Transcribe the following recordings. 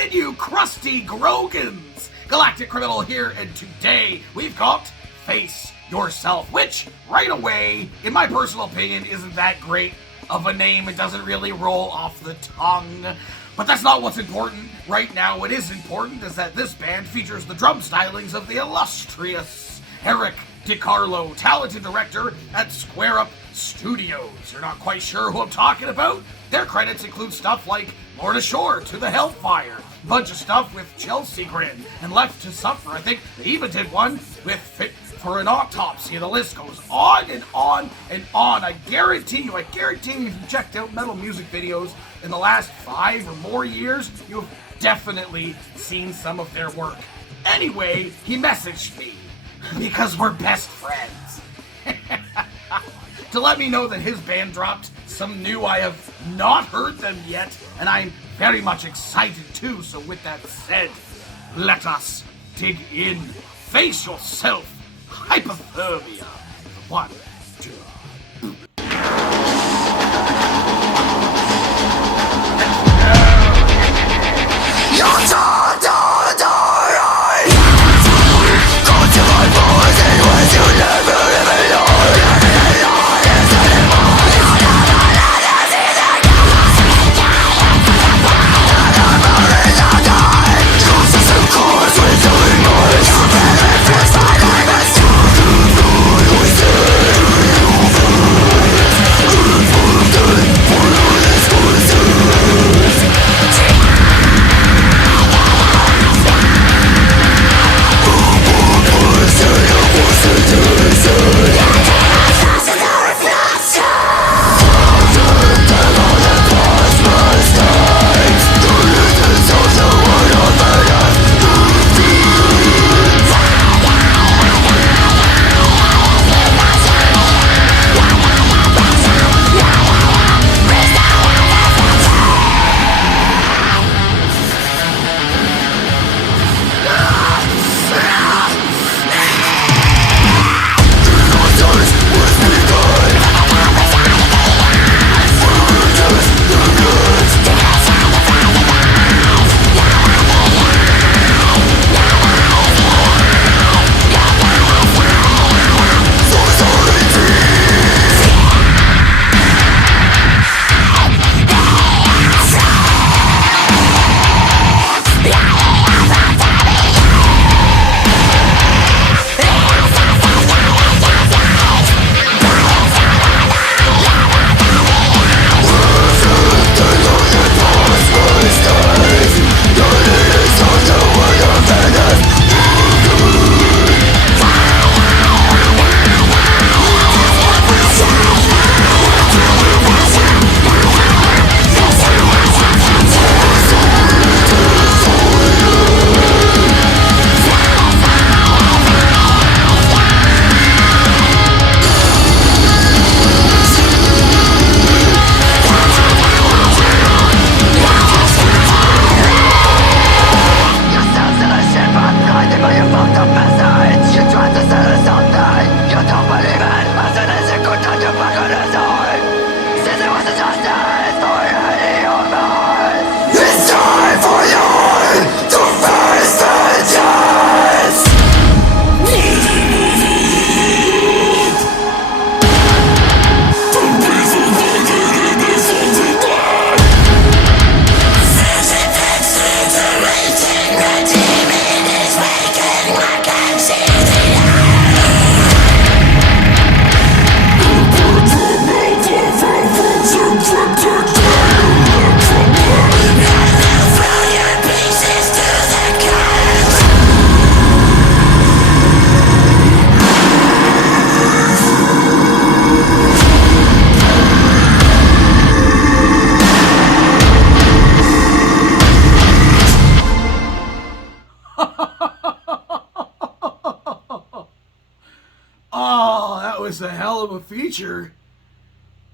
in, you crusty Grogans! Galactic Criminal here, and today we've got Face Yourself, which, right away, in my personal opinion, isn't that great of a name. It doesn't really roll off the tongue. But that's not what's important right now. What is important is that this band features the drum stylings of the illustrious Eric DiCarlo, talented director at Square Up Studios. You're not quite sure who I'm talking about? Their credits include stuff like Lord Ashore, To the Hellfire, a bunch of stuff with Chelsea Grin and Left to Suffer. I think they even did one with Fit for an Autopsy. The list goes on and on and on. I guarantee you, if you checked out metal music videos in the last 5 or more years, you've definitely seen some of their work. Anyway, he messaged me because we're best friends to let me know that his band dropped some new. I have not heard them yet, and I'm very much excited too. So with that said, let us dig in. Face Yourself, Hypothermia. 1, 2. Was a hell of a feature.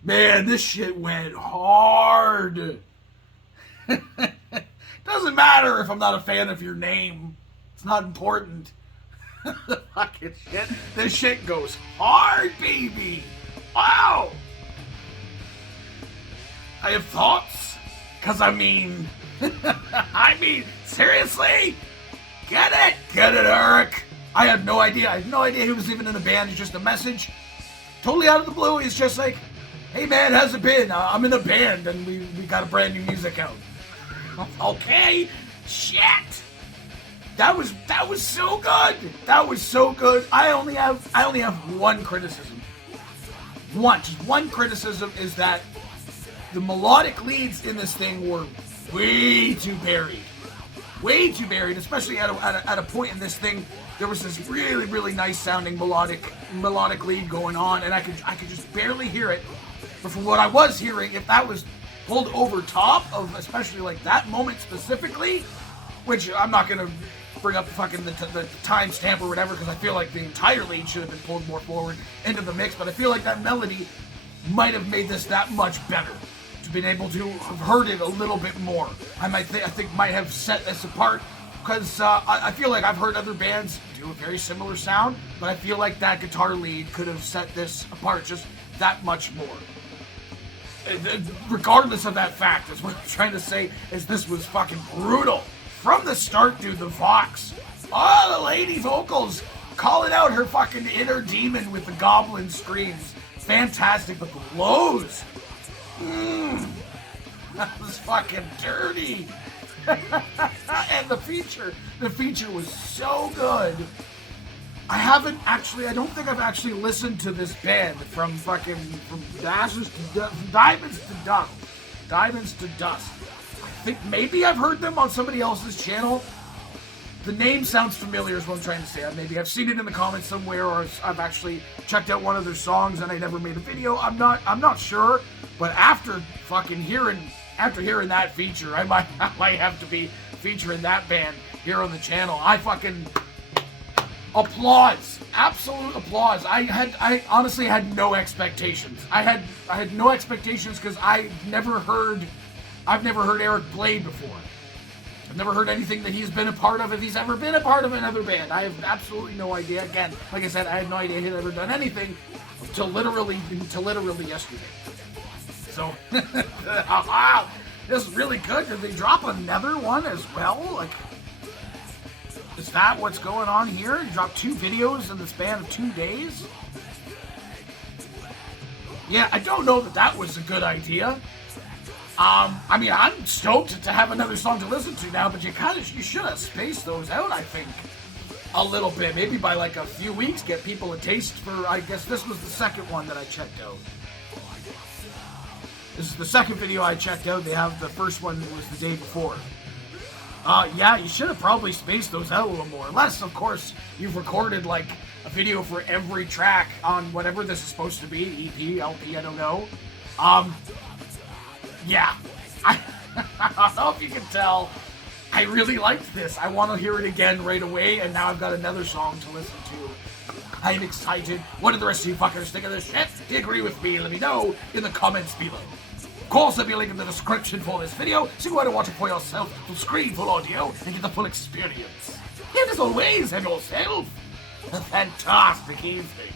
Man, this shit went hard. Doesn't matter if I'm not a fan of your name. It's not important. The fucking shit. This shit goes hard, baby. Wow. I have thoughts, Cause I mean, seriously? Get it, Eric. I had no idea he was even in a band. It's just a message, totally out of the blue. He's just like, hey man, how's it been? I'm in a band and we got a brand new music out. Okay, shit. That was so good. That was so good. I only have one criticism. Just one criticism is that the melodic leads in this thing were way too buried. Way too buried, especially at a point in this thing. There was this really nice sounding melodic lead going on, and I could just barely hear it. But from what I was hearing, if that was pulled over top of, especially like that moment specifically, which I'm not gonna bring up fucking the timestamp or whatever, because I feel like the entire lead should have been pulled more forward into the mix. But I feel like that melody might have made this that much better. To been able to have heard it a little bit more, I think might have set this apart. Because I feel like I've heard other bands do a very similar sound, but I feel like that guitar lead could have set this apart just that much more. Regardless of that fact, is what I'm trying to say, is this was fucking brutal. From the start, dude, the Vox. Oh, the lady vocals calling out her fucking inner demon with the goblin screams. Fantastic, but the lows. That was fucking dirty. And the feature was so good. I don't think I've actually listened to this band from Diamonds to Dust. I think maybe I've heard them on somebody else's channel. The name sounds familiar is what I'm trying to say. Maybe I've seen it in the comments somewhere, or I've actually checked out one of their songs and I never made a video. I'm not sure. But after hearing that feature, I might have to be featuring that band here on the channel. I fucking applause, absolute applause. I honestly had no expectations. I had no expectations because I've never heard Eric play before. I've never heard anything that he's been a part of, if he's ever been a part of another band. I have absolutely no idea. Again, like I said, I had no idea he'd ever done anything until literally yesterday. So, wow, this is really good. Did they drop another one as well? Like, is that what's going on here? You dropped 2 videos in the span of 2 days? Yeah, I don't know that was a good idea. I mean, I'm stoked to have another song to listen to now, but you should have spaced those out, I think, a little bit. Maybe by like a few weeks, get people a taste for, I guess this was the second one that I checked out. This is the second video I checked out. The first one was the day before. Yeah, you should have probably spaced those out a little more. Unless, of course, you've recorded like a video for every track on whatever this is supposed to be, EP, LP, I don't know. Yeah, I don't know if you can tell, I really liked this. I want to hear it again right away, and now I've got another song to listen to. I'm excited. What do the rest of you fuckers think of this shit? If you agree with me, let me know in the comments below. Of course, there'll be a link in the description for this video, so you go ahead and watch it for yourself, full screen, full audio, and get the full experience. And as always, have yourself a fantastic evening.